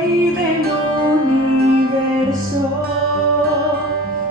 Rey del universo,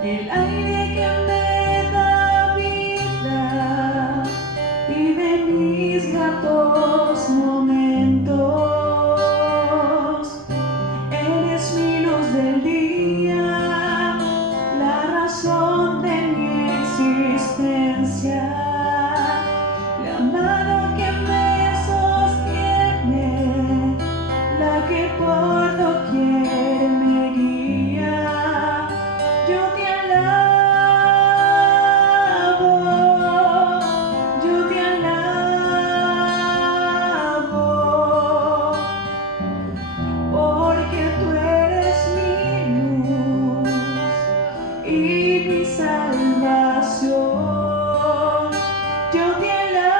el aire que me da vida y de mis gratos momentos. Eres mi luz del día, la razón de mi existencia, la mano que me sostiene, la que por doquier me guía. Yo te alabo, yo te alabo, porque tú eres mi luz y mi salvación. Yo te alabo,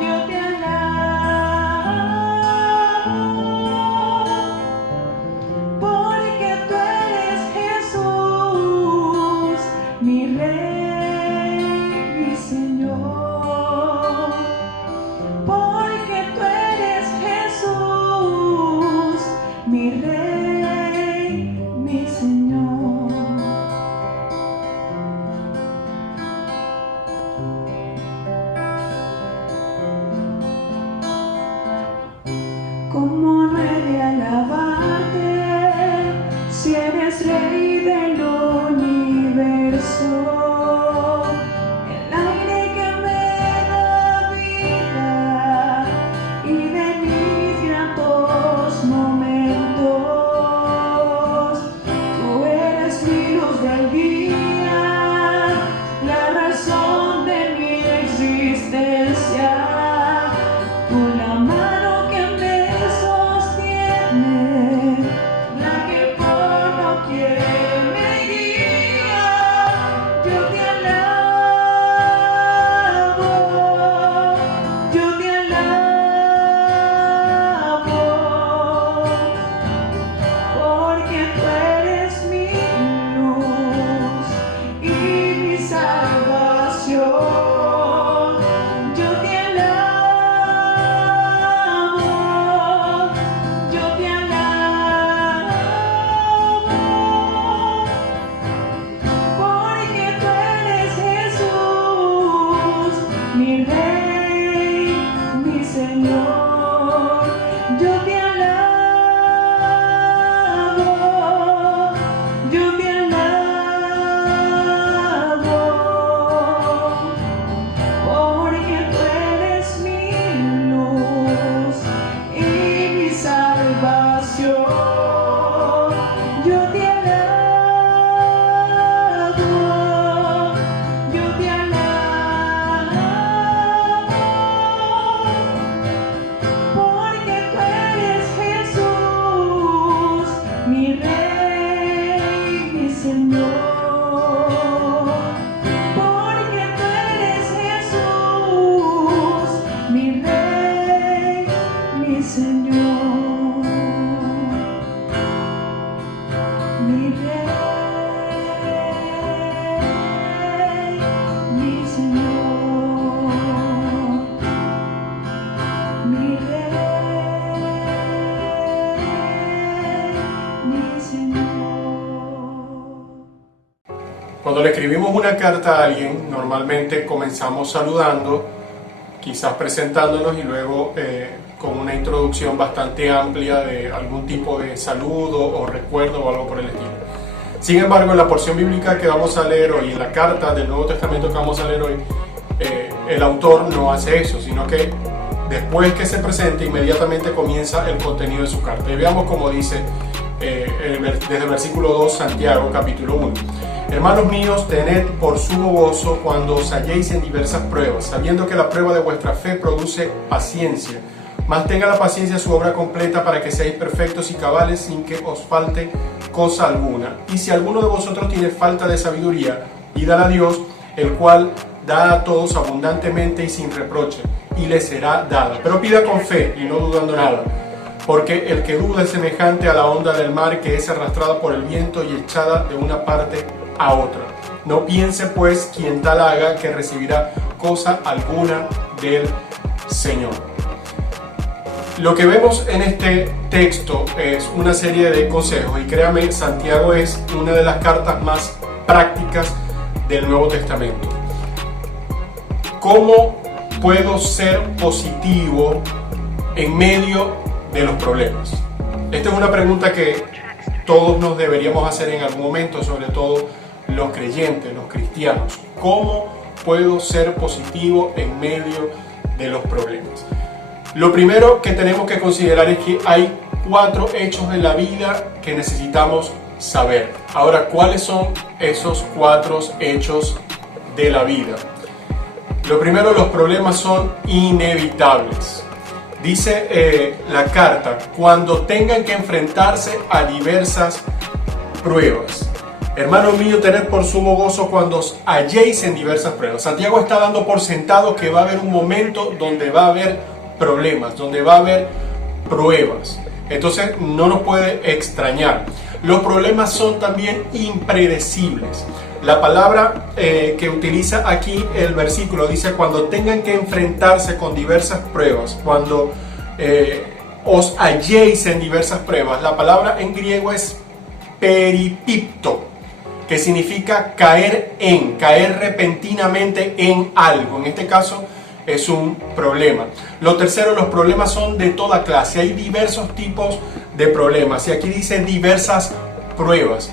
yo te alabo, porque tú eres Jesús, mi Rey, mi Señor. Porque tú eres Jesús, mi Rey, mi Señor. ¿Cómo no he de alabarte si eres Rey del universo? El aire que me da vida y de mis gratos momentos. Tú eres mi luz del día, la razón de mi existencia. Tú la mano que me sostiene, la que por doquier me guía. Yo te alabo, yo te alabo, porque tú eres mi luz y mi salvación. Yo te alabo, yo te alabo, porque tú eres Jesús, mi Rey, mi Señor. Yo te alabo, yo te alabo, porque tú eres mi luz y mi salvación. Yo te alabo, yo te alabo, porque tú eres Jesús, mi Rey, mi Señor. Porque tú eres Jesús, mi Rey, mi Señor. Mi Rey, mi Señor. Mi Rey, mi Señor. Cuando le escribimos una carta a alguien, normalmente comenzamos saludando, quizás presentándonos y luego con una introducción bastante amplia de algún tipo de saludo o recuerdo o algo por el estilo. Sin embargo, en la porción bíblica que vamos a leer hoy, en la carta del Nuevo Testamento que vamos a leer hoy, el autor no hace eso, sino que después que se presenta, inmediatamente comienza el contenido de su carta. Y veamos cómo dice desde el versículo 2, Santiago, capítulo 1. Hermanos míos, tened por sumo gozo cuando os halléis en diversas pruebas, sabiendo que la prueba de vuestra fe produce paciencia. Mas tenga la paciencia su obra completa para que seáis perfectos y cabales sin que os falte cosa alguna. Y si alguno de vosotros tiene falta de sabiduría, pídala a Dios, el cual da a todos abundantemente y sin reproche, y le será dada. Pero pida con fe y no dudando nada, porque el que duda es semejante a la onda del mar que es arrastrada por el viento y echada de una parte a otra. No piense pues quien tal haga que recibirá cosa alguna del Señor. Lo que vemos en este texto es una serie de consejos, y créame, Santiago es una de las cartas más prácticas del Nuevo Testamento. ¿Cómo puedo ser positivo en medio de los problemas? Esta es una pregunta que todos nos deberíamos hacer en algún momento, sobre todo los creyentes, los cristianos. ¿Cómo puedo ser positivo en medio de los problemas? Lo primero que tenemos que considerar es que hay 4 hechos en la vida que necesitamos saber. Ahora, ¿cuáles son esos 4 hechos de la vida? Lo primero, los problemas son inevitables. Dice la carta, cuando tengan que enfrentarse a diversas pruebas. Hermano mío, tened por sumo gozo cuando os halléis en diversas pruebas. Santiago está dando por sentado que va a haber un momento donde va a haber problemas, donde va a haber pruebas. Entonces no nos puede extrañar. Los problemas son también impredecibles. La palabra que utiliza aquí el versículo dice cuando tengan que enfrentarse con diversas pruebas, cuando os halléis en diversas pruebas. La palabra en griego es peripipto, que significa caer repentinamente en algo. En este caso es un problema. Lo tercero, los problemas son de toda clase. Hay diversos tipos de problemas. Y aquí dice diversas pruebas.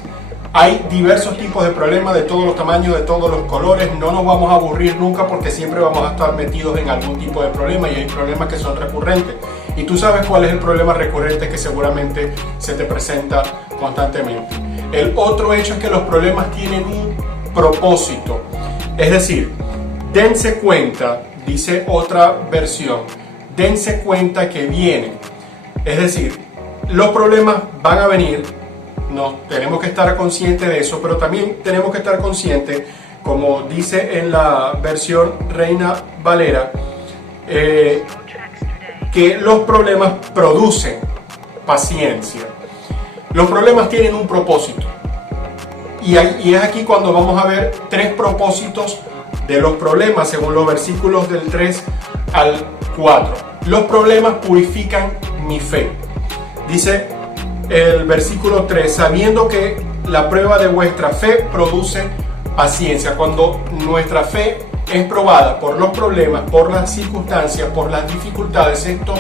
Hay diversos tipos de problemas de todos los tamaños, de todos los colores. No nos vamos a aburrir nunca porque siempre vamos a estar metidos en algún tipo de problema y hay problemas que son recurrentes. Y tú sabes cuál es el problema recurrente que seguramente se te presenta constantemente. El otro hecho es que los problemas tienen un propósito. Es decir, dense cuenta, dice otra versión, dense cuenta que vienen. Es decir, los problemas van a venir. No, tenemos que estar conscientes de eso, pero también tenemos que estar conscientes, como dice en la versión Reina Valera, que los problemas producen paciencia. Los problemas tienen un propósito. Y es aquí cuando vamos a ver 3 propósitos de los problemas, según los versículos del 3 al 4. Los problemas purifican mi fe. Dice el versículo 3, sabiendo que la prueba de vuestra fe produce paciencia. Cuando nuestra fe es probada por los problemas, por las circunstancias, por las dificultades, esto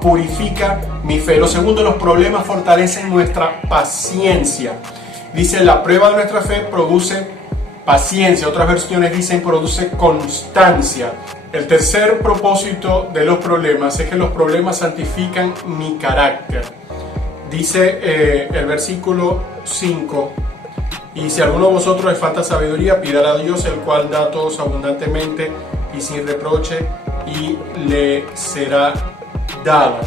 purifica mi fe. Lo segundo, los problemas fortalecen nuestra paciencia. Dice, la prueba de nuestra fe produce paciencia. Otras versiones dicen produce constancia. El tercer propósito de los problemas es que los problemas santifican mi carácter. Dice el versículo 5, y si a alguno de vosotros le falta sabiduría, pídala a Dios, el cual da a todos abundantemente y sin reproche, y le será dada.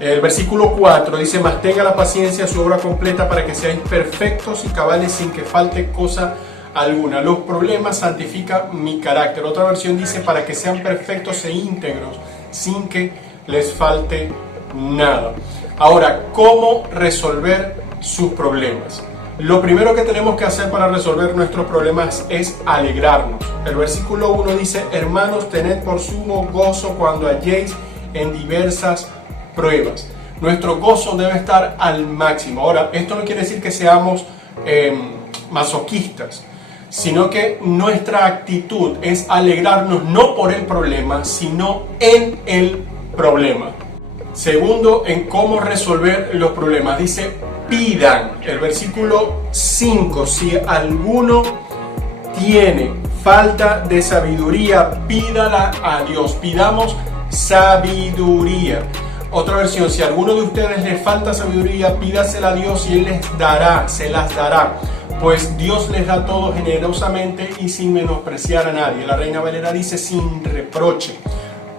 El versículo 4 dice, mas tenga la paciencia su obra completa para que seáis perfectos y cabales sin que falte cosa alguna. Los problemas santifican mi carácter. Otra versión dice, para que sean perfectos e íntegros sin que les falte nada. Ahora, ¿cómo resolver sus problemas? Lo primero que tenemos que hacer para resolver nuestros problemas es alegrarnos. El versículo 1 dice, hermanos, tened por sumo gozo cuando halléis en diversas pruebas. Nuestro gozo debe estar al máximo. Ahora, esto no quiere decir que seamos masoquistas, sino que nuestra actitud es alegrarnos no por el problema, sino en el problema. Segundo, en cómo resolver los problemas. Dice, pidan. El versículo 5, si alguno tiene falta de sabiduría, pídala a Dios. Pidamos sabiduría. Otra versión, si a alguno de ustedes le falta sabiduría, pídasela a Dios y Él les dará, se las dará. Pues Dios les da todo generosamente y sin menospreciar a nadie. La Reina Valera dice, sin reproche.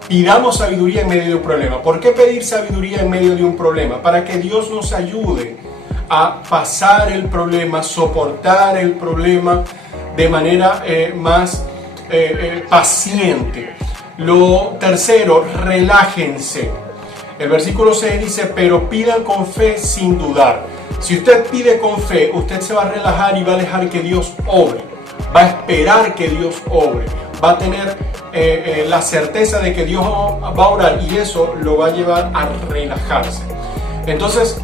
Pidamos sabiduría en medio de un problema. ¿Por qué pedir sabiduría en medio de un problema? Para que Dios nos ayude a pasar el problema, soportar el problema de manera más paciente. Lo tercero, relájense. El versículo 6 dice, pero pidan con fe sin dudar. Si usted pide con fe, usted se va a relajar y va a dejar que Dios obre. Va a esperar que Dios obre. va a tener la certeza de que Dios va a orar, y eso lo va a llevar a relajarse. Entonces,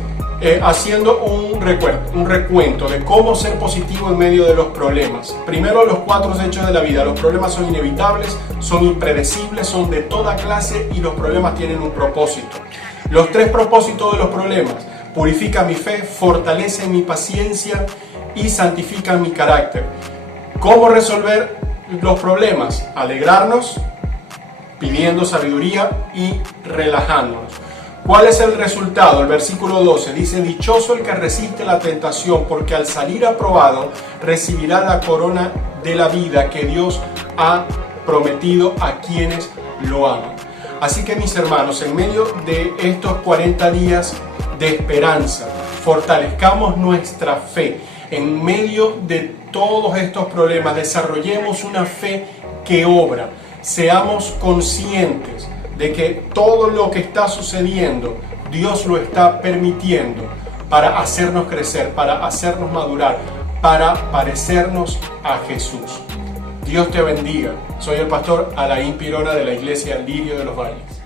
haciendo un recuento de cómo ser positivo en medio de los problemas. Primero, los 4 hechos de la vida. Los problemas son inevitables, son impredecibles, son de toda clase, y los problemas tienen un propósito. Los 3 propósitos de los problemas: purifica mi fe, fortalece mi paciencia y santifica mi carácter. ¿Cómo resolver los problemas? Alegrarnos, pidiendo sabiduría y relajándonos. ¿Cuál es el resultado? El versículo 12 dice: dichoso el que resiste la tentación, porque al salir aprobado recibirá la corona de la vida que Dios ha prometido a quienes lo aman. Así que, mis hermanos, en medio de estos 40 días de esperanza, fortalezcamos nuestra fe. En medio de todos estos problemas, desarrollemos una fe que obra. Seamos conscientes de que todo lo que está sucediendo, Dios lo está permitiendo para hacernos crecer, para hacernos madurar, para parecernos a Jesús. Dios te bendiga. Soy el pastor Alain Pirona de la Iglesia Lirio de los Valles.